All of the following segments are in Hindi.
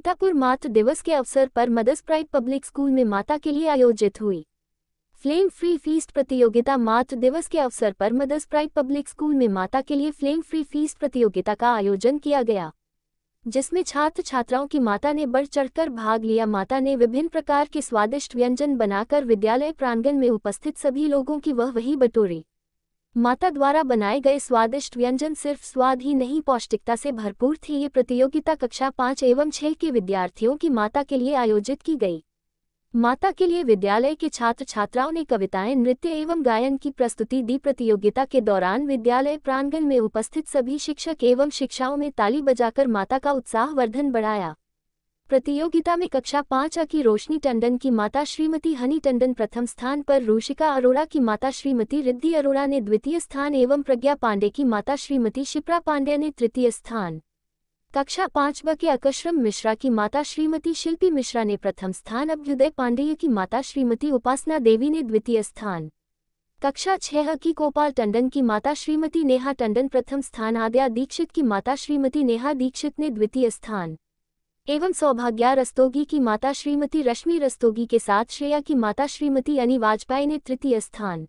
सीतापुर मातृ दिवस के अवसर पर मदर्स प्राइड पब्लिक स्कूल में माता के लिए आयोजित हुई फ्लेम फ्री फीस्ट प्रतियोगिता। मातृ दिवस के अवसर पर मदर्स प्राइड पब्लिक स्कूल में माता के लिए फ्लेम फ्री फीस्ट प्रतियोगिता का आयोजन किया गया, जिसमें छात्र छात्राओं की माता ने बढ़ चढ़कर भाग लिया। माता ने विभिन्न प्रकार के स्वादिष्ट व्यंजन बनाकर विद्यालय प्रांगण में उपस्थित सभी लोगों की वही बटोरी। माता द्वारा बनाए गए स्वादिष्ट व्यंजन सिर्फ स्वाद ही नहीं, पौष्टिकता से भरपूर थे। ये प्रतियोगिता कक्षा 5 एवं 6 के विद्यार्थियों की माता के लिए आयोजित की गई। माता के लिए विद्यालय के छात्र छात्राओं ने कविताएं, नृत्य एवं गायन की प्रस्तुति दी। प्रतियोगिता के दौरान विद्यालय प्रांगण में उपस्थित सभी शिक्षक एवं शिक्षाओं में ताली बजाकर माता का उत्साहवर्धन बढ़ाया। प्रतियोगिता में कक्षा 5 की रोशनी टंडन की माता श्रीमती हनी टंडन प्रथम स्थान पर, रूशिका अरोड़ा की माता श्रीमती रिद्धि अरोड़ा ने द्वितीय स्थान एवं प्रज्ञा पांडे की माता श्रीमती शिप्रा पांडे ने तृतीय स्थान। कक्षा 5 के अकशरम मिश्रा की माता श्रीमती शिल्पी मिश्रा ने प्रथम स्थान, अभ्युदय पांडेय की माता श्रीमती उपासना देवी ने द्वितीय स्थान। कक्षा 6 की गोपाल टंडन की माता श्रीमती नेहा टंडन प्रथम स्थान, आद्या दीक्षित की माता श्रीमती नेहा दीक्षित ने द्वितीय स्थान एवं सौभाग्या रस्तोगी की माता श्रीमती रश्मि रस्तोगी के साथ श्रेया की माता श्रीमती अनी वाजपेयी ने तृतीय स्थान।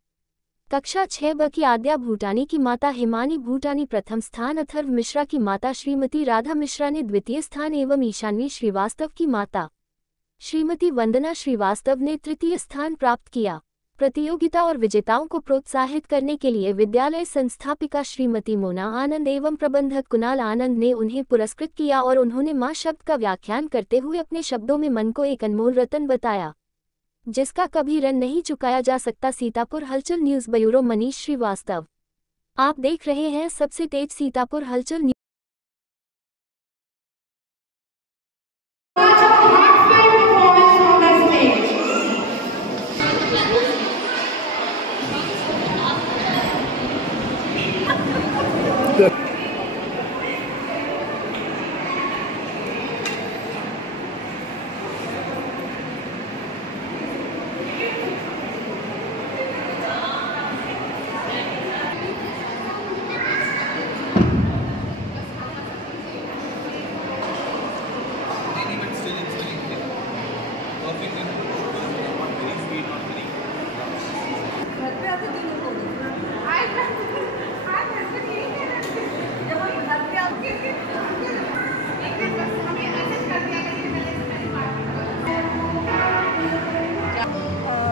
कक्षा 6 की आद्या भूटानी की माता हिमानी भूटानी प्रथम स्थान, अथर्व मिश्रा की माता श्रीमती राधा मिश्रा ने द्वितीय स्थान एवं ईशान्वी श्रीवास्तव की माता श्रीमती वंदना श्रीवास्तव ने तृतीय स्थान प्राप्त किया। प्रतियोगिता और विजेताओं को प्रोत्साहित करने के लिए विद्यालय संस्थापिका श्रीमती मोना आनंद एवं प्रबंधक कुणाल आनंद ने उन्हें पुरस्कृत किया और उन्होंने मां शब्द का व्याख्यान करते हुए अपने शब्दों में मन को एक अनमोल रतन बताया, जिसका कभी ऋण नहीं चुकाया जा सकता। सीतापुर हलचल न्यूज़ ब्यूरो मनीष श्रीवास्तव। आप देख रहे हैं सबसे तेज सीतापुर हलचल news.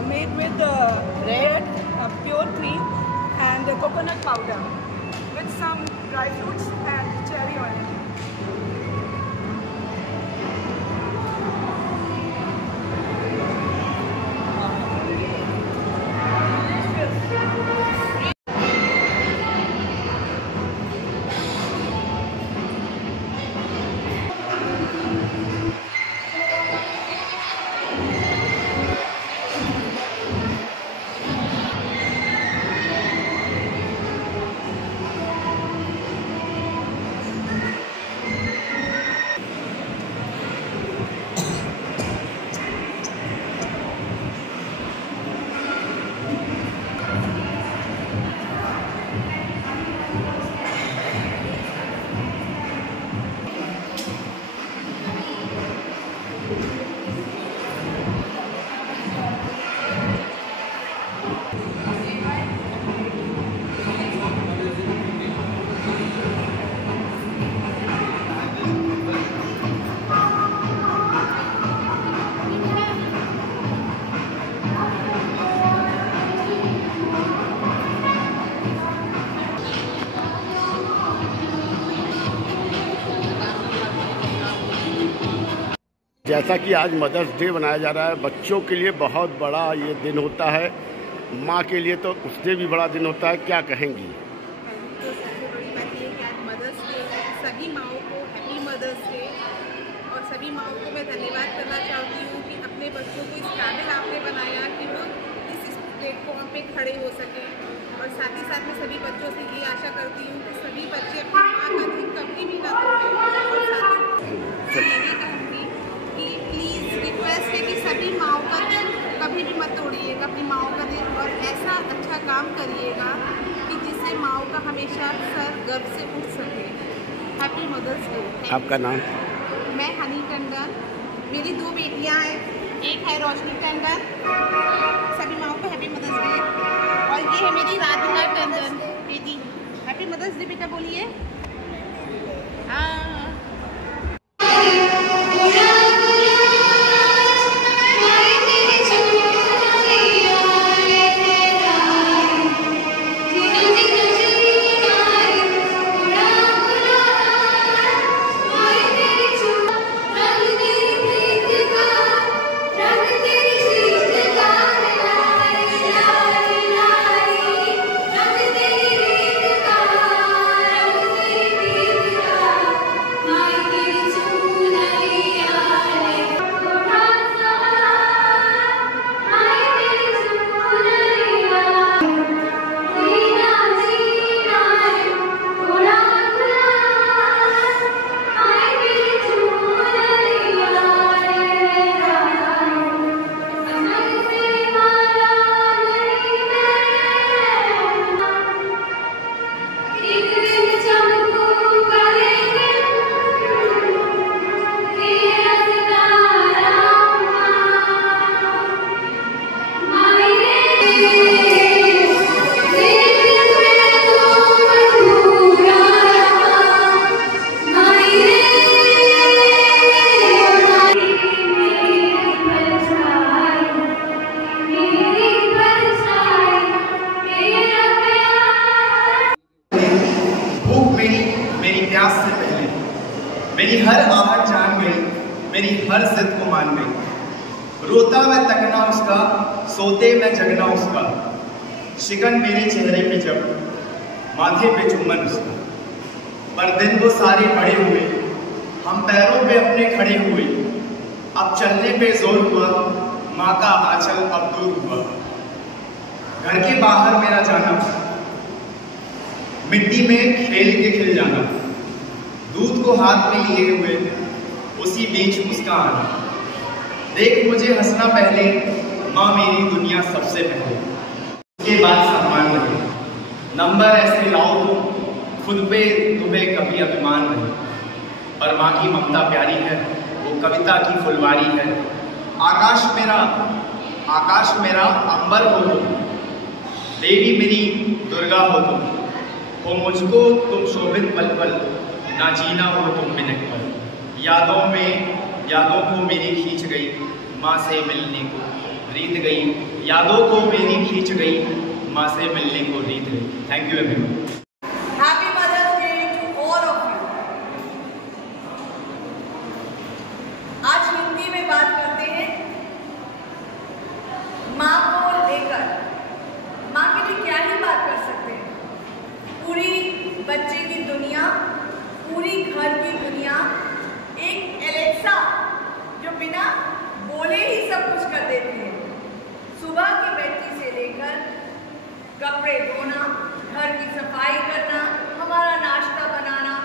Made with red, pure cream and coconut powder with some dry fruits and cherry on it. जैसा कि आज मदर्स डे मनाया जा रहा है, बच्चों के लिए बहुत बड़ा ये दिन होता है, माँ के लिए तो उससे भी बड़ा दिन होता है। क्या कहेंगी? तो सबसे बड़ी बात ये कि आज मदर्स डे है, सभी माओं को हैप्पी मदर्स डे। और सभी माओं को मैं धन्यवाद करना चाहती हूँ कि अपने बच्चों को इस काबिल आपने बनाया कि वो इस प्लेटफॉर्म पे खड़े हो सकें। और साथ ही साथ मैं सभी बच्चों से ये आशा करती हूँ कि सभी बच्चे अपनी माँ का दिन कभी भी ना तोड़ें। और साथ ही ये कहूँगी कि प्लीज़ रिक्वेस्ट है कि सभी माओं का दिन कभी भी मत तोड़िएगा, अपनी माओं का दिन, और ऐसा अच्छा काम करिएगा कि जिससे माओं का हमेशा सर गर्व से उठ सके। Happy mother's day. आपका नाम? मैं हनी टंडन, मेरी 2 बेटियां हैं, एक है रोशनी टंडन, सभी माओ को हैप्पी मदर्स डे। और ये है मेरी राधिका टंडन बेटी। हैप्पी मदर्स डे बेटा बोलिए। हाँ मेरी हर आहट जान गई, मेरी हर जिद को मान गई। रोता मैं तकना उसका, सोते मैं जगना उसका, शिकन मेरे चेहरे पे जब, माथे पे चुम्बन उसका। पर दिन वो सारे बड़े हुए, हम पैरों पे अपने खड़े हुए, अब चलने पे जोर हुआ, माँ का आंचल अब दूर हुआ। घर के बाहर मेरा जाना, मिट्टी में खेल के खिल जाना, दूध को हाथ में लिए हुए उसी बीच मुस्कान। देख मुझे हंसना पहले, माँ मेरी दुनिया सबसे पहले, उसके बाद सम्मान रहे। नंबर ऐसे लाओ तो खुद पे तुम्हें कभी अभिमान रहे। और माँ की ममता प्यारी है, वो कविता की फुलवारी है। आकाश मेरा अंबर हो तुम, देवी मेरी दुर्गा हो तुम, हो मुझको तुम शोभित पल पल, ना जीना हो तुम मिनट पर। यादों को मेरी खींच गई, माँ से मिलने को रीत गई। यादों को मेरी खींच गई, माँ से मिलने को रीत गई। Thank you everyone. Happy mother's day to all of you. आज हिंदी में बात करते हैं माँ को लेकर। माँ के लिए क्या ही बात कर सकते हैं। पूरी बच्चे की दुनिया, पूरी घर की दुनिया, एक एलेक्सा जो बिना बोले ही सब कुछ कर देती है। सुबह की बैठी से लेकर कपड़े धोना, घर की सफाई करना, हमारा नाश्ता बनाना,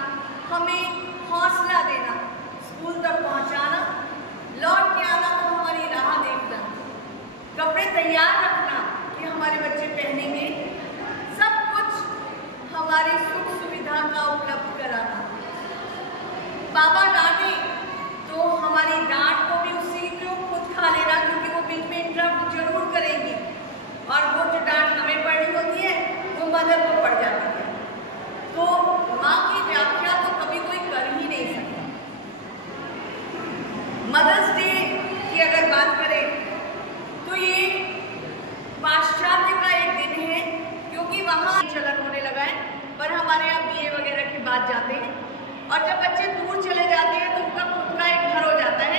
हमें हौसला देना, स्कूल तक पहुंचाना, लौट के आना तो हमारी राह देखना, कपड़े तैयार रखना कि हमारे बच्चे पहनेंगे, सब कुछ हमारी सुख सुविधा का उपलब्ध कराना। बाबा डांटे तो हमारी डांट को भी उसी को खुद खा लेना, क्योंकि वो बीच में इंटरप्ट जरूर करेंगी और वो जो डांट हमें पड़नी होती है वो मदर को पड़ जाती है। तो माँ की व्याख्या तो कभी कोई कर ही नहीं सकता। मदर्स डे की अगर बात करें तो ये पाश्चात्य का एक दिन है, क्योंकि वहाँ चलन होने लगा है, पर हमारे यहाँ बीए वगैरह के बाद जाते हैं और जब बच्चे दूर चले जाते हैं तो उनका खुद का एक घर हो जाता है।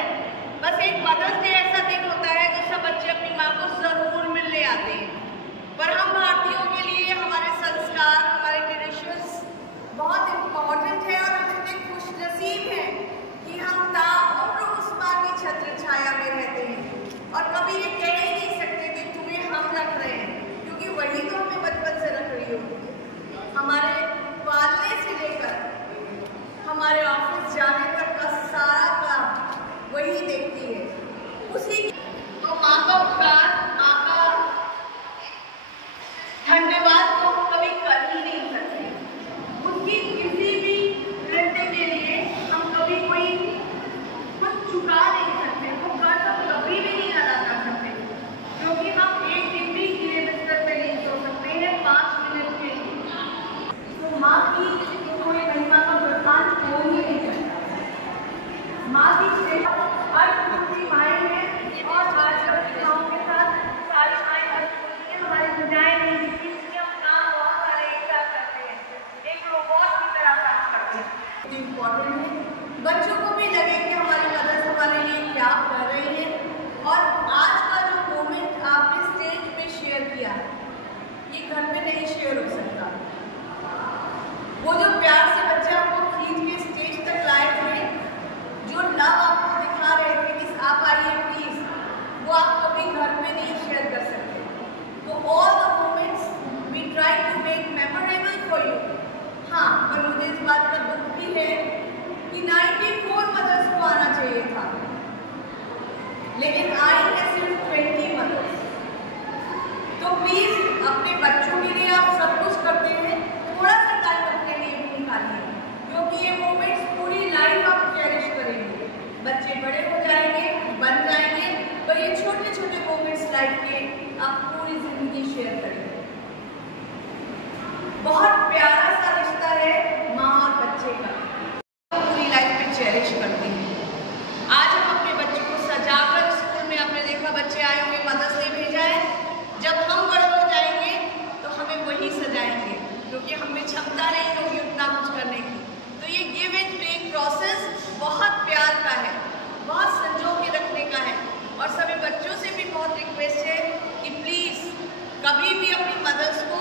बस एक मदर्स डे ऐसा दिन होता है जब सब बच्चे अपनी माँ को जरूर मिलने आते हैं। पर हम भारतीयों के लिए हमारे संस्कार, हमारे ट्रेडिशंस बहुत इम्पोर्टेंट है और हम इतने खुशनसीब हैं कि हम ताउम्र उस माँ की छत्र छाया में रहते हैं और कभी ये कह ही नहीं सकते कि तुम्हें हम रख रहे हैं, क्योंकि वही तो हमें बचपन से रख रही होती है। हमारे पालने से लेकर हमारे ऑफिस जाने तक का सारा काम वही देखती है। उसी तो माँ का उपकार, माँ आप पूरी जिंदगी शेयर करेंगे। बहुत प्यारा सा रिश्ता है माँ और बच्चे का, पूरी लाइफ में चेरिश करती हैं। आज हम अपने बच्चों को सजाकर स्कूल में, आपने देखा बच्चे आए होंगे, मदर्स डे भेजा है। जब हम बड़े हो जाएंगे तो हमें वही सजाएंगे, क्योंकि हमें क्षमता नहीं होगी उतना कुछ करने की। तो ये गिव एंड टेक प्रोसेस बहुत प्यार का है, बहुत संजो के रखने का है। और सभी बच्चों से भी बहुत रिक्वेस्ट है कि प्लीज़ कभी भी अपनी मदर्स को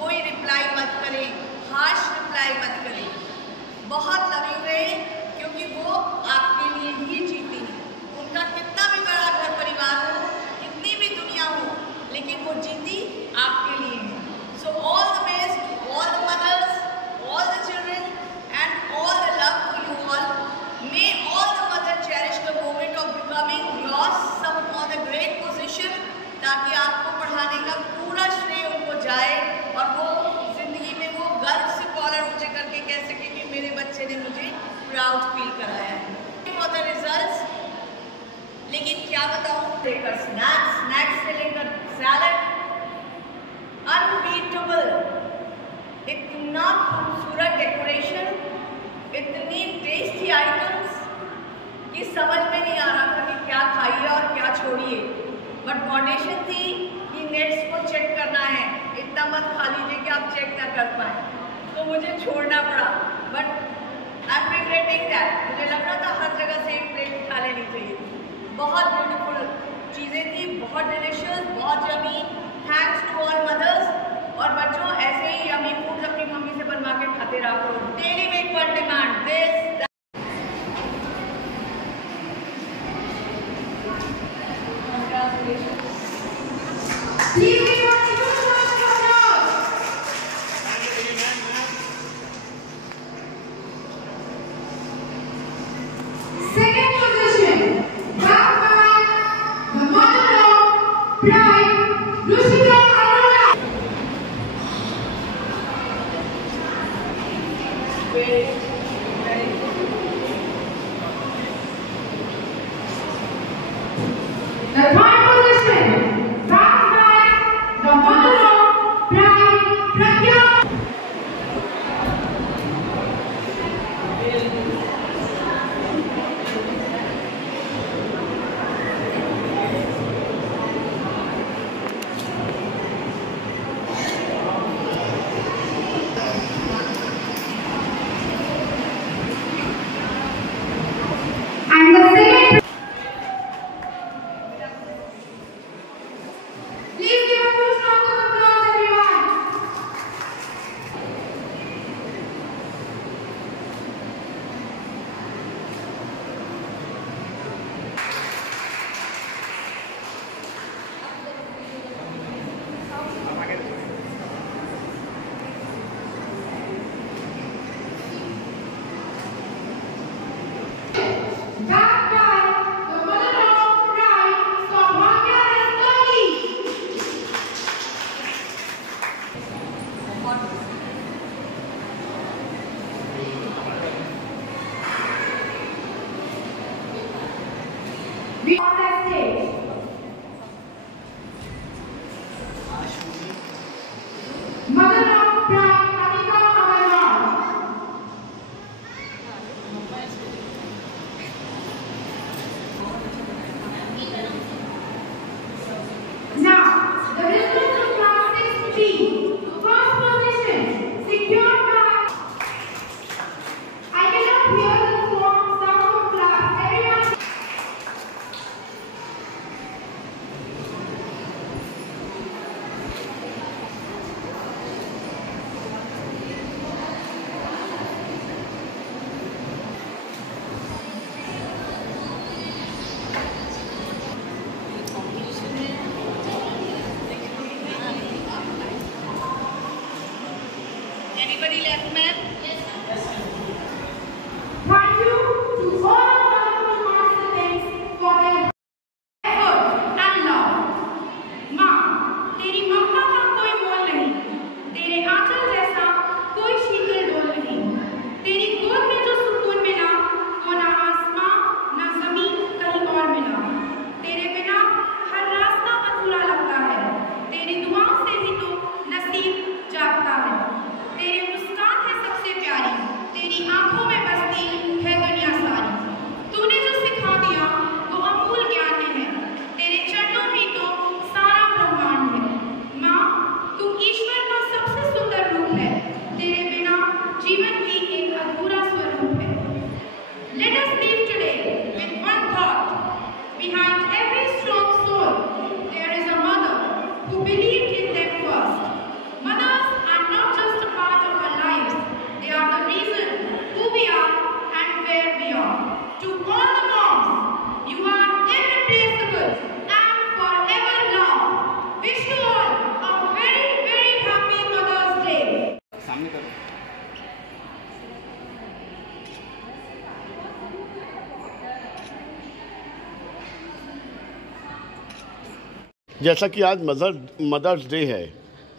कोई रिप्लाई मत करें, हार्श रिप्लाई मत करें, बहुत लविंग रहे, क्योंकि वो आपके लिए ही जीती हैं। उनका कितना भी बड़ा घर परिवार हो, कितनी भी दुनिया हो, लेकिन वो जीती आपके लिए है। So all the best to all the mothers, all the children and all the love to you all. May all the mother cherish the moment of becoming yours some on a great position, ताकि आपको पढ़ाने का पूरा श्रेय उनको जाए और वो जिंदगी में वो गर्व से कॉलर ऊंचे करके कह सके कि मेरे बच्चे ने मुझे प्राउड फील कराया है फॉर द रिजल्ट्स। लेकिन क्या बताऊं, लेकर स्नैक्स से लेकर सैलड, अनबीटेबल, इतना खूबसूरत डेकोरेशन, इतनी टेस्टी आइटम्स कि समझ में नहीं आ रहा था कि क्या खाइए और क्या छोड़िए। बट फाउंडेशन थी कि नेट्स को चेक करना है, इतना मत खा लीजिए कि आप चेक ना कर पाए, तो मुझे छोड़ना पड़ा। But I am regretting that, मुझे लग रहा था हर जगह से एक प्लेट खा लेनी चाहिए। बहुत ब्यूटीफुल चीज़ें थी, बहुत डिलिशियस, बहुत yummy. Thanks to all mothers. और बच्चों ऐसे ही यमी फूड्स अपनी मम्मी से बनवा के खाते रहा करो। Daily make one demand this. तेरे बिना हर रास्ता अधूरा लगता है। जैसा कि आज मदर्स डे है,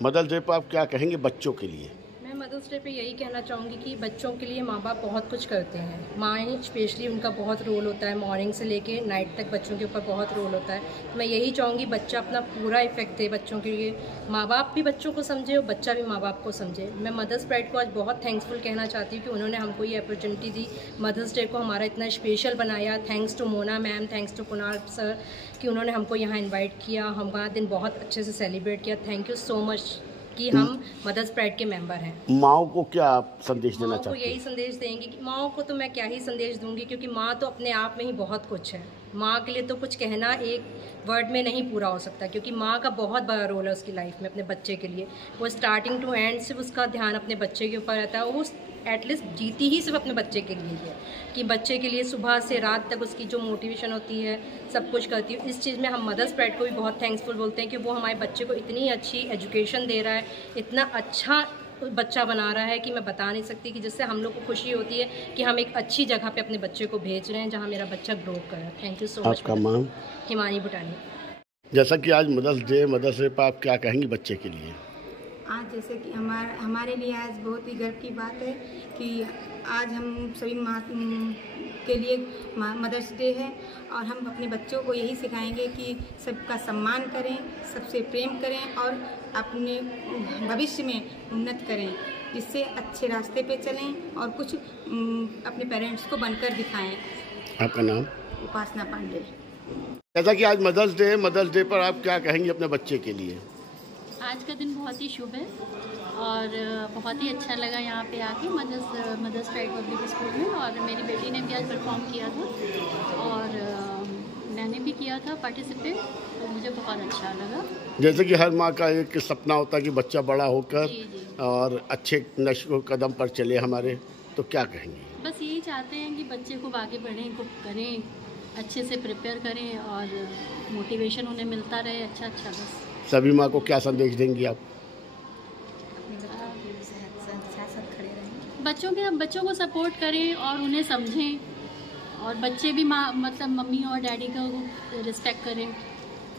मदर्स डे पर आप क्या कहेंगे बच्चों के लिए? मैं मदर्स डे पे यही कहना चाहूँगी कि बच्चों के लिए माँ बाप बहुत कुछ करते हैं। माँ स्पेशली उनका बहुत रोल होता है, मॉर्निंग से लेके नाइट तक बच्चों के ऊपर बहुत रोल होता है। मैं यही चाहूँगी बच्चा अपना पूरा इफेक्ट दे बच्चों के लिए, माँ बाप भी बच्चों को समझे और बच्चा भी माँ बाप को समझे। मैं मदर्स प्राइड को आज बहुत थैंक्सफुल कहना चाहती हूँ कि उन्होंने हमको ये अपॉर्चुनिटी दी, मदर्स डे को हमारा इतना स्पेशल बनाया। Thanks to Mona ma'am, thanks to Kunal sir कि उन्होंने हमको यहाँ इन्वाइट किया, हमारा दिन बहुत अच्छे से सेलिब्रेट किया। थैंक यू सो मच कि हम मदर्स प्राइड के मेंबर हैं। माओ को क्या आप संदेश देना चाहते हैं? माओ को यही संदेश देंगे कि माओ को तो मैं क्या ही संदेश दूंगी, क्योंकि माँ तो अपने आप में ही बहुत कुछ है। माँ के लिए तो कुछ कहना एक वर्ड में नहीं पूरा हो सकता, क्योंकि माँ का बहुत बड़ा रोल है उसकी लाइफ में अपने बच्चे के लिए। वो स्टार्टिंग टू एंड सिर्फ उसका ध्यान अपने बच्चे के ऊपर रहता है। वो एटलीस्ट जीती ही सिर्फ अपने बच्चे के लिए है, कि बच्चे के लिए सुबह से रात तक उसकी जो मोटिवेशन होती है सब कुछ करती है। इस चीज़ में हम मदर्स प्राइड को भी बहुत थैंक्सफुल बोलते हैं कि वो हमारे बच्चे को इतनी अच्छी एजुकेशन दे रहा है, इतना अच्छा बच्चा बना रहा है कि मैं बता नहीं सकती, कि जिससे हम लोग को खुशी होती है कि हम एक अच्छी जगह पे अपने बच्चे को भेज रहे हैं जहाँ मेरा बच्चा ग्रो कर रहा है। Thank you so much. आपका नाम? हिमानी भुटानी। जैसा कि आज मदर्स डे पर आप क्या कहेंगी बच्चे के लिए? आज जैसे कि हमारे लिए आज बहुत ही गर्व की बात है कि आज हम सभी माँ के लिए मदर्स डे है, और हम अपने बच्चों को यही सिखाएंगे कि सबका सम्मान करें, सबसे प्रेम करें और अपने भविष्य में उन्नत करें, जिससे अच्छे रास्ते पे चलें और कुछ अपने पेरेंट्स को बनकर दिखाएं। आपका नाम? उपासना पांडे। जैसा कि आज मदर्स डे पर आप क्या कहेंगे अपने बच्चे के लिए? आज का दिन बहुत ही शुभ है और बहुत ही अच्छा लगा यहाँ पे आके मदर्स प्राइड पब्लिक स्कूल में। और मेरी बेटी ने भी आज परफॉर्म किया था और मैंने भी किया था पार्टिसिपेट, तो मुझे बहुत अच्छा लगा। जैसे कि हर माँ का एक सपना होता है कि बच्चा बड़ा होकर और अच्छे नक्शे कदम पर चले हमारे, तो क्या कहेंगे? बस यही चाहते हैं कि बच्चे को आगे बढ़ें, को करें, अच्छे से प्रिपेयर करें और मोटिवेशन उन्हें मिलता रहे अच्छा। बस सभी माँ को क्या संदेश देंगी आप? बच्चों को सपोर्ट करें और उन्हें समझें, और बच्चे भी मम्मी और डैडी का रिस्पेक्ट करें।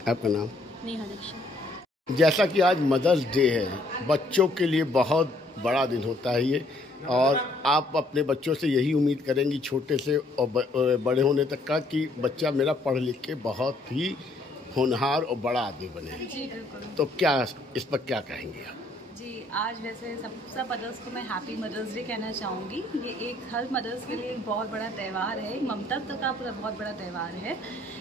आपका नाम? नेहा दीक्षित। जैसा कि आज मदर्स डे है, बच्चों के लिए बहुत बड़ा दिन होता है ये, और आप अपने बच्चों से यही उम्मीद करेंगी छोटे से और बड़े होने तक का कि बच्चा मेरा पढ़ लिख के बहुत ही होनहार और बड़ा आदमी बने। जी बिल्कुल। तो क्या इस पर क्या कहेंगे आप? जी, आज वैसे सब मदर्स को मैं हैप्पी मदर्स डे कहना चाहूँगी। ये एक हर मदर्स के लिए एक बहुत बड़ा त्यौहार है, ममतात्व का बहुत बड़ा त्यौहार है।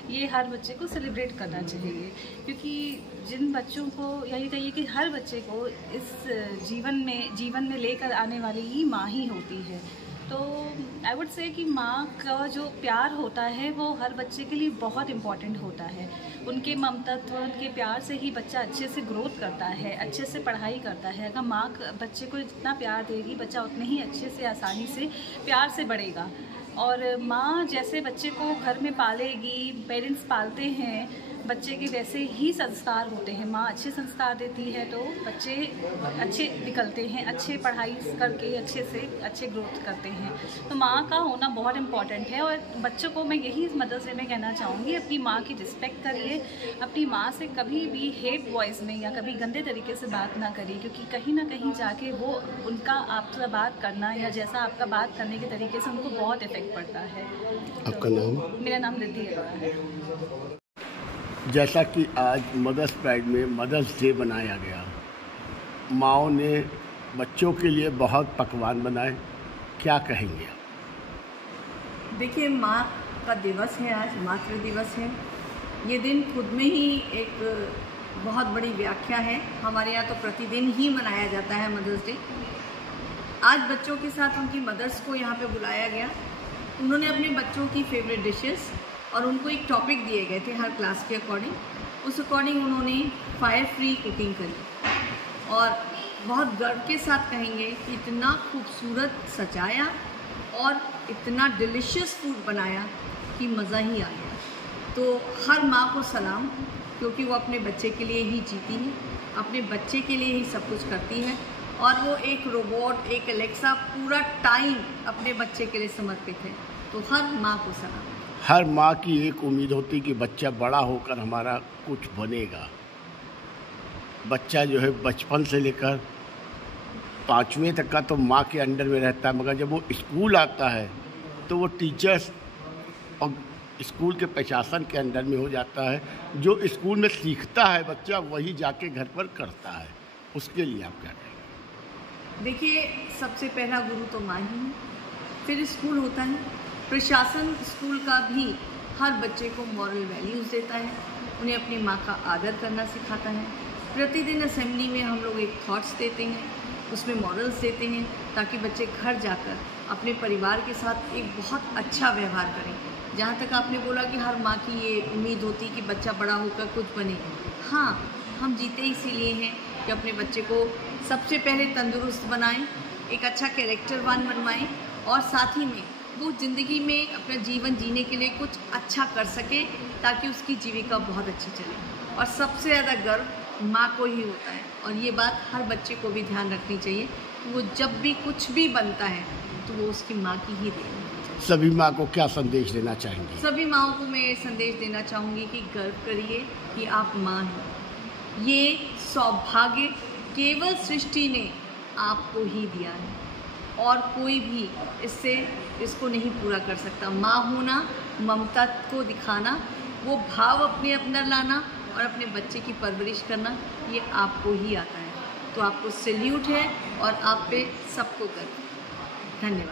ये हर बच्चे को सेलिब्रेट करना चाहिए, क्योंकि जिन बच्चों को यही कहिए कि हर बच्चे को इस जीवन में लेकर आने वाली ही माँ ही होती है। तो आई वुड से कि माँ का जो प्यार होता है वो हर बच्चे के लिए बहुत इम्पॉर्टेंट होता है। उनके ममतत्व, उनके प्यार से ही बच्चा अच्छे से ग्रोथ करता है, अच्छे से पढ़ाई करता है। अगर माँ बच्चे को जितना प्यार देगी, बच्चा उतने ही अच्छे से आसानी से प्यार से बढ़ेगा। और माँ जैसे बच्चे को घर में पालेगी, पेरेंट्स पालते हैं, बच्चे के वैसे ही संस्कार होते हैं। माँ अच्छे संस्कार देती है तो बच्चे अच्छे निकलते हैं, अच्छे पढ़ाई करके अच्छे ग्रोथ करते हैं। तो माँ का होना बहुत इम्पॉर्टेंट है, और बच्चों को मैं यही मदर्स डे में कहना चाहूँगी, अपनी माँ की रिस्पेक्ट करिए। अपनी माँ से कभी भी हेट वॉइस में या कभी गंदे तरीके से बात ना करिए, क्योंकि कहीं ना कहीं जाके वो उनका आपसे बात करना या जैसा आपका बात करने के तरीके से उनको बहुत इफेक्ट पड़ता है। आपका नाम? मेरा नाम रिद्धि है। जैसा कि आज मदर्स प्राइड में मदर्स डे बनाया गया, माँओं ने बच्चों के लिए बहुत पकवान बनाए, क्या कहेंगे आप? देखिए, माँ का दिवस है, आज मातृ दिवस है। ये दिन खुद में ही एक बहुत बड़ी व्याख्या है। हमारे यहाँ तो प्रतिदिन ही मनाया जाता है मदर्स डे। आज बच्चों के साथ उनकी मदर्स को यहाँ पे बुलाया गया। उन्होंने अपने बच्चों की फेवरेट डिशेस और उनको एक टॉपिक दिए गए थे हर क्लास के अकॉर्डिंग, उस अकॉर्डिंग उन्होंने फायर फ्री कुकिंग करी और बहुत गर्व के साथ कहेंगे कि इतना खूबसूरत सजाया और इतना डिलीशियस फूड बनाया कि मज़ा ही आ गया। तो हर माँ को सलाम, क्योंकि वो अपने बच्चे के लिए ही जीती है, अपने बच्चे के लिए ही सब कुछ करती है, और वो एक रोबोट, एक एलेक्सा पूरा टाइम अपने बच्चे के लिए समर्पित है। तो हर माँ को सलाम। हर माँ की एक उम्मीद होती कि बच्चा बड़ा होकर हमारा कुछ बनेगा, बच्चा जो है बचपन से लेकर 5वीं तक का तो माँ के अंडर में रहता है, मगर जब वो स्कूल आता है तो वो टीचर्स और स्कूल के प्रशासन के अंडर में हो जाता है। जो स्कूल में सीखता है बच्चा वही जाके घर पर करता है। उसके लिए आप क्या कहेंगे? देखिए, सबसे पहला गुरु तो माँ ही है, फिर स्कूल होता है। प्रशासन स्कूल का भी हर बच्चे को मॉरल वैल्यूज़ देता है, उन्हें अपनी माँ का आदर करना सिखाता है। प्रतिदिन असेंबली में हम लोग एक थॉट्स देते हैं, उसमें मॉरल्स देते हैं, ताकि बच्चे घर जाकर अपने परिवार के साथ एक बहुत अच्छा व्यवहार करें। जहाँ तक आपने बोला कि हर माँ की ये उम्मीद होती है कि बच्चा बड़ा होकर कुछ बने, हाँ, हम जीते इसीलिए हैं कि अपने बच्चे को सबसे पहले तंदुरुस्त बनाएं, एक अच्छा कैरेक्टरवान बनवाएं, और साथ ही में वो ज़िंदगी में अपना जीवन जीने के लिए कुछ अच्छा कर सके, ताकि उसकी जीविका बहुत अच्छी चले। और सबसे ज़्यादा गर्व माँ को ही होता है, और ये बात हर बच्चे को भी ध्यान रखनी चाहिए कि वो जब भी कुछ भी बनता है तो वो उसकी माँ की ही देन है। सभी माँ को क्या संदेश देना चाहेंगे? सभी माँओं को मैं ये संदेश देना चाहूँगी कि गर्व करिए कि आप माँ हैं। ये सौभाग्य केवल सृष्टि ने आपको ही दिया है, और कोई भी इसको नहीं पूरा कर सकता। माँ होना, ममता को दिखाना, वो भाव अपने अंदर लाना और अपने बच्चे की परवरिश करना, ये आपको ही आता है। तो आपको सैल्यूट है और आप पे सबको गर्व। धन्यवाद।